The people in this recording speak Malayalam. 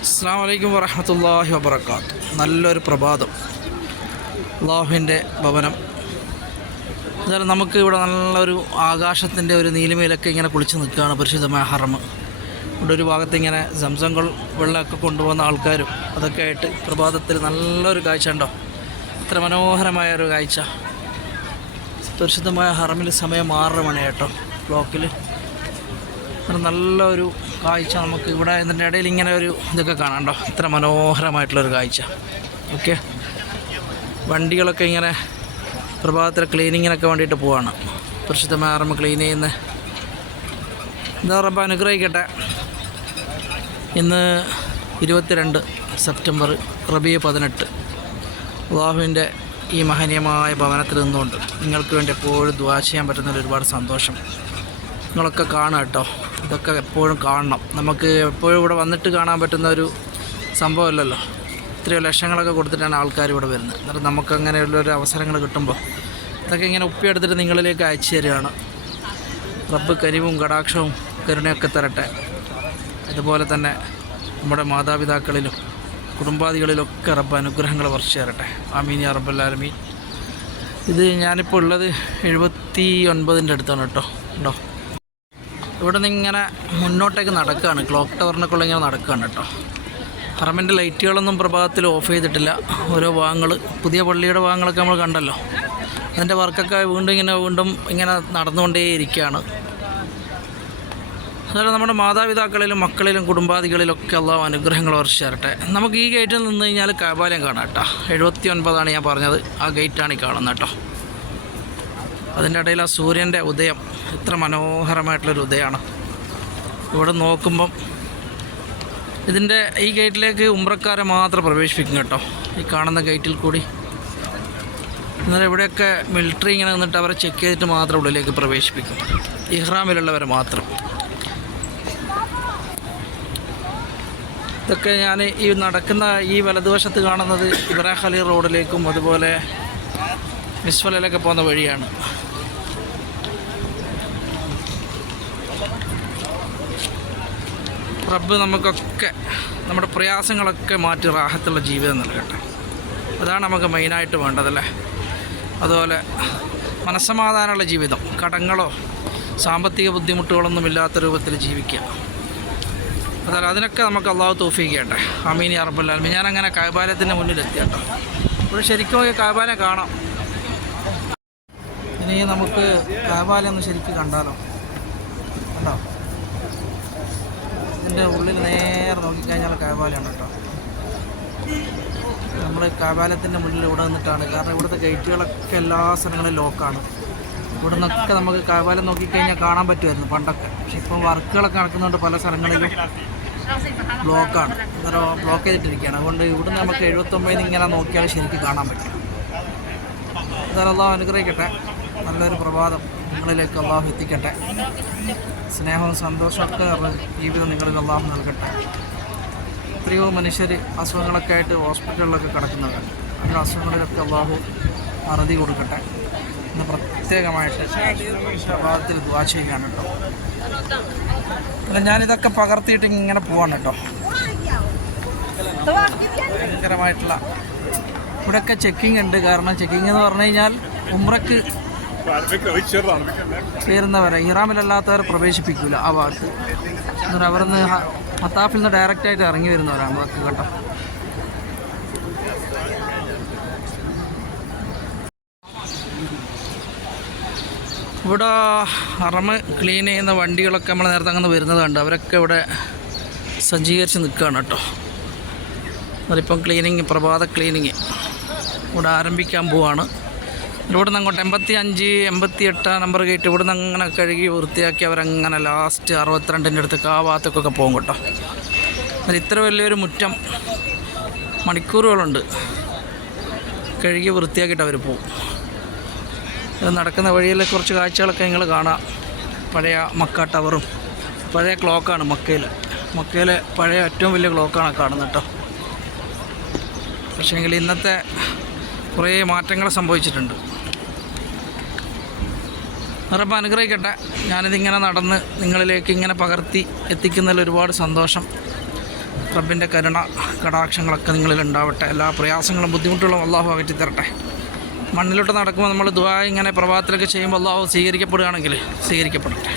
അസ്സാം വലൈക്കും വറഹമത്തല്ലാഹി വബർക്കാത്ത് നല്ലൊരു പ്രഭാതം. അള്ളാഹുവിന്റെ ഭവനം. എന്നാലും നമുക്ക് ഇവിടെ നല്ലൊരു ആകാശത്തിന്റെ ഒരു നീലിമയിലൊക്കെ ഇങ്ങനെ കുളിച്ച് നിൽക്കുകയാണ് പരിശുദ്ധമായ ഹറം. ഇവിടെ ഒരു ഭാഗത്ത് ഇങ്ങനെ സംസങ്ങൾ വെള്ളമൊക്കെ കൊണ്ടുപോകുന്ന ആൾക്കാരും അതൊക്കെ ആയിട്ട് പ്രഭാതത്തിൽ നല്ലൊരു കാഴ്ച ഉണ്ടോ ഇത്ര മനോഹരമായ ഒരു കാഴ്ച. പരിശുദ്ധമായ ഹറമിൽ സമയം ആറര മണി കേട്ടോ. ക്ലോക്കിൽ ഒരു നല്ല ഒരു കാഴ്ച നമുക്ക് ഇവിടെ ഇതിന്റെ ഇടയിൽ ഇങ്ങനെ ഒരു ഇതൊക്കെ കാണാണ്ടോ ഇത്ര മനോഹരമായിട്ടുള്ളൊരു കാഴ്ച. ഓക്കെ. വണ്ടികളൊക്കെ ഇങ്ങനെ പ്രഭാതത്തിൽ ക്ലീനിങ്ങിനൊക്കെ വേണ്ടിയിട്ട് പോവാണ്. പരിശുദ്ധമായ ആറമ്മ ക്ലീൻ ചെയ്യുന്ന. എന്താ റബ്ബ അനുഗ്രഹിക്കട്ടെ. ഇന്ന് ഇരുപത്തിരണ്ട് സെപ്റ്റംബർ റബിയ പതിനെട്ട്. അള്ളാഹുവിന്റെ ഈ മഹനീയമായ ഭവനത്തിൽ നിന്നുകൊണ്ട് നിങ്ങൾക്ക് വേണ്ടി എപ്പോഴും ദ്വാ ചെയ്യാൻ പറ്റുന്നതിൽ ഒരുപാട് സന്തോഷം. നിങ്ങളൊക്കെ കാണുക കേട്ടോ. ഇതൊക്കെ എപ്പോഴും കാണണം. നമുക്ക് എപ്പോഴും ഇവിടെ വന്നിട്ട് കാണാൻ പറ്റുന്ന ഒരു സംഭവമല്ലല്ലോ. ഇത്രയോ ലക്ഷങ്ങളൊക്കെ കൊടുത്തിട്ടാണ് ആൾക്കാർ ഇവിടെ വരുന്നത്. എന്നിട്ട് നമുക്ക് അങ്ങനെയുള്ളൊരു അവസരങ്ങൾ കിട്ടുമ്പോൾ ഇതൊക്കെ ഇങ്ങനെ ഉപ്പിയെടുത്തിട്ട് നിങ്ങളിലേക്ക് അയച്ചു തരികയാണ്. റബ്ബ് കരിവും കടാക്ഷവും കരുണയൊക്കെ തരട്ടെ. അതുപോലെ തന്നെ നമ്മുടെ മാതാപിതാക്കളിലും കുടുംബാദികളിലൊക്കെ റബ്ബ് അനുഗ്രഹങ്ങൾ വർഷിച്ചു തരട്ടെ. ആമീൻ യാ റബ്ബല്ലാലമീൻ ഇത് ഞാനിപ്പോൾ ഉള്ളത് എഴുപത്തി ഒൻപതിന്റെ അടുത്താണ് കേട്ടോ. ഉണ്ടോ? ഇവിടെ നിന്ന് ഇങ്ങനെ മുന്നോട്ടേക്ക് നടക്കുകയാണ് ക്ലോക്ക് ടവറിനൊക്കെ ഇങ്ങനെ നടക്കുകയാണ് കേട്ടോ. ഹറമിന്റെ ലൈറ്റുകളൊന്നും പ്രഭാതത്തിൽ ഓഫ് ചെയ്തിട്ടില്ല. ഓരോ ഭാഗങ്ങൾ പുതിയ പള്ളിയുടെ ഭാഗങ്ങളൊക്കെ നമ്മൾ കണ്ടല്ലോ. അതിന്റെ വർക്കൊക്കെ വീണ്ടും ഇങ്ങനെ വീണ്ടും ഇങ്ങനെ നടന്നുകൊണ്ടേ ഇരിക്കുകയാണ് അതുപോലെ നമ്മുടെ മാതാപിതാക്കളിലും മക്കളിലും കുടുംബാദികളിലൊക്കെ ഉള്ള അനുഗ്രഹങ്ങൾ വർഷിച്ചു നമുക്ക് ഈ ഗേറ്റിൽ നിന്ന് കഴിഞ്ഞാൽ കാബാലയം കാണാം കേട്ടോ. എഴുപത്തി ഒൻപതാണ് ഞാൻ പറഞ്ഞത്. ആ ഗേറ്റാണ് ഈ കാണുന്നത് കേട്ടോ. അതിന്റെ ഇടയിൽ ആ സൂര്യന്റെ ഉദയം എത്ര മനോഹരമായിട്ടുള്ളൊരു ഉദയമാണ്. ഇവിടെ നോക്കുമ്പം ഇതിന്റെ ഈ ഗേറ്റിലേക്ക് ഉമ്രക്കാരെ മാത്രം പ്രവേശിപ്പിക്കും കേട്ടോ ഈ കാണുന്ന ഗേറ്റിൽ കൂടി. എന്നാൽ ഇവിടെയൊക്കെ മിലിറ്ററി ഇങ്ങനെ നിന്നിട്ട് അവരെ ചെക്ക് ചെയ്തിട്ട് മാത്രം ഉള്ളിലേക്ക് പ്രവേശിപ്പിക്കും. ഇഹ്റാമിലുള്ളവരെ മാത്രം. ഇതൊക്കെ ഞാൻ ഈ നടക്കുന്ന ഈ വലതുവശത്ത് കാണുന്നത് ഇബ്രാഹിം അലി റോഡിലേക്കും അതുപോലെ മിസ്ഫലിലൊക്കെ പോകുന്ന വഴിയാണ്. റബ്ബ് നമുക്കൊക്കെ നമ്മുടെ പ്രയാസങ്ങളൊക്കെ മാറ്റി റാഹത്തുള്ള ജീവിതം നൽകട്ടെ. അതാണ് നമുക്ക് മെയിനായിട്ട് വേണ്ടതല്ലേ അതുപോലെ മനസ്സമാധാനമുള്ള ജീവിതം കടങ്ങളോ സാമ്പത്തിക ബുദ്ധിമുട്ടുകളൊന്നും ഇല്ലാത്ത രൂപത്തിൽ ജീവിക്കുക. അതായത് അതിനൊക്കെ നമുക്ക് അള്ളാഹു തോഫിക്കട്ടെ അമീൻ അറബുല്ലാൽമി ഞാനങ്ങനെ കായബാലയത്തിന്റെ മുന്നിലെത്തി കേട്ടോ. അപ്പോൾ ശരിക്കും ഈ കായബാലം കാണാം. നമുക്ക് കായബാലം ഒന്ന് ശരിക്കും കണ്ടാലോ? കണ്ടോ? ഇതിന്റെ ഉള്ളിൽ നേരെ നോക്കിക്കഴിഞ്ഞാൽ കാവാലയാണ് കേട്ടോ. നമ്മൾ കാവാലത്തിന്റെ മുന്നിൽ ഇവിടെ നിന്നിട്ടാണ്. കാരണം ഇവിടുത്തെ ഗേറ്റുകളൊക്കെ എല്ലാ സ്ഥലങ്ങളിലും ലോക്കാണ് ഇവിടെ നിന്നൊക്കെ നമുക്ക് കാവാലം നോക്കിക്കഴിഞ്ഞാൽ കാണാൻ പറ്റുമായിരുന്നു പണ്ടൊക്കെ. പക്ഷെ ഇപ്പം വർക്കുകളൊക്കെ നടക്കുന്നുണ്ട് പല സ്ഥലങ്ങളിലും ബ്ലോക്കാണ് അന്നേരം ബ്ലോക്ക് ചെയ്തിട്ടിരിക്കുകയാണ്. അതുകൊണ്ട് ഇവിടുന്ന് നമുക്ക് എഴുപത്തൊമ്പതിന് ഇങ്ങനെ നോക്കിയാൽ ശരിക്കും കാണാൻ പറ്റും. എന്തായാലും അള്ളാഹു അനുഗ്രഹിക്കട്ടെ. നല്ലൊരു പ്രഭാതം നിങ്ങളിലേക്ക് അള്ളാഹു എത്തിക്കട്ടെ. സ്നേഹവും സന്തോഷമൊക്കെ അവരുടെ ജീവിതം നിങ്ങളിൽ അള്ളാഹു നൽകട്ടെ. എത്രയോ മനുഷ്യർ അസുഖങ്ങളൊക്കെ ആയിട്ട് ഹോസ്പിറ്റലിലൊക്കെ കിടക്കുന്നവരാണ്. അങ്ങനെ അസുഖങ്ങളിലൊക്കെ അള്ളാഹു അറുതി കൊടുക്കട്ടെ. ഇന്ന് പ്രത്യേകമായിട്ട് പ്രഭാതത്തിൽ ദുവാ ചെയ്യുകയാണ് കേട്ടോ. അല്ല ഞാനിതൊക്കെ പകർത്തിയിട്ട് ഇങ്ങനെ പോവാണ് കേട്ടോ. ഭയങ്കരമായിട്ടുള്ള ഇവിടെയൊക്കെ ചെക്കിംഗ് ഉണ്ട്. കാരണം ചെക്കിംഗ് എന്ന് പറഞ്ഞു കഴിഞ്ഞാൽ ഉമ്രക്ക് ചേരുന്നവരെ ഇറാമിലല്ലാത്തവർ പ്രവേശിപ്പിക്കില്ല ആ ഭാഗത്ത്. എന്നിട്ട് നിന്ന് മത്താഫിൽ നിന്ന് ഡയറക്റ്റായിട്ട് ഇറങ്ങി വരുന്നവരാണ് അതൊക്കെ കേട്ടോ. ഇവിടെ അറമ ക്ലീൻ ചെയ്യുന്ന വണ്ടികളൊക്കെ നമ്മൾ നേരത്തെ അങ്ങനെ വരുന്നത് കണ്ട്. അവരൊക്കെ ഇവിടെ സജ്ജീകരിച്ച് നിൽക്കുകയാണ് കേട്ടോ. അതിപ്പം ക്ലീനിങ് പ്രഭാത ക്ലീനിങ് ഇവിടെ ആരംഭിക്കാൻ പോവാണ്. ഇവിടെ നിന്ന് അങ്ങോട്ട് എൺപത്തി അഞ്ച് എൺപത്തി എട്ടാം നമ്പർ ഗേറ്റ് നിന്ന് അങ്ങനെ കഴുകി വൃത്തിയാക്കി അവരങ്ങനെ ലാസ്റ്റ് അറുപത്തിരണ്ടിന്റെ അടുത്ത് ആ ഭാഗത്തേക്കൊക്കെ പോകും കേട്ടോ. അതിൽ ഇത്ര വലിയൊരു മുറ്റം മണിക്കൂറുകളുണ്ട്. കഴുകി വൃത്തിയാക്കിയിട്ട് അവർ പോകും. ഇത് നടക്കുന്ന വഴിയിൽ കുറച്ച് കാഴ്ചകളൊക്കെ നിങ്ങൾ കാണാം. പഴയ മക്ക ടവറും പഴയ ക്ലോക്കാണ് മക്കയിൽ. മക്കയിലെ പഴയ ഏറ്റവും വലിയ ക്ലോക്കാണ് കാണുന്നത് കേട്ടോ. പക്ഷേങ്കിൽ ഇന്നത്തെ കുറേ മാറ്റങ്ങൾ സംഭവിച്ചിട്ടുണ്ട്. റബ്ബ് അനുഗ്രഹിക്കട്ടെ. ഞാനിതിങ്ങനെ നടന്ന് നിങ്ങളിലേക്ക് ഇങ്ങനെ പകർത്തി എത്തിക്കുന്നതിൽ ഒരുപാട് സന്തോഷം. റബ്ബിന്റെ കരുണ കടാക്ഷങ്ങളൊക്കെ നിങ്ങളിൽ ഉണ്ടാവട്ടെ. എല്ലാ പ്രയാസങ്ങളും ബുദ്ധിമുട്ടുകളും അള്ളാഹു അകറ്റി തരട്ടെ മണ്ണിലോട്ട് നടക്കുമ്പോൾ നമ്മൾ ദുബായ് ഇങ്ങനെ പ്രഭാതത്തിലൊക്കെ ചെയ്യുമ്പോൾ അള്ളാഹു സ്വീകരിക്കപ്പെടുകയാണെങ്കിൽ സ്വീകരിക്കപ്പെടട്ടെ.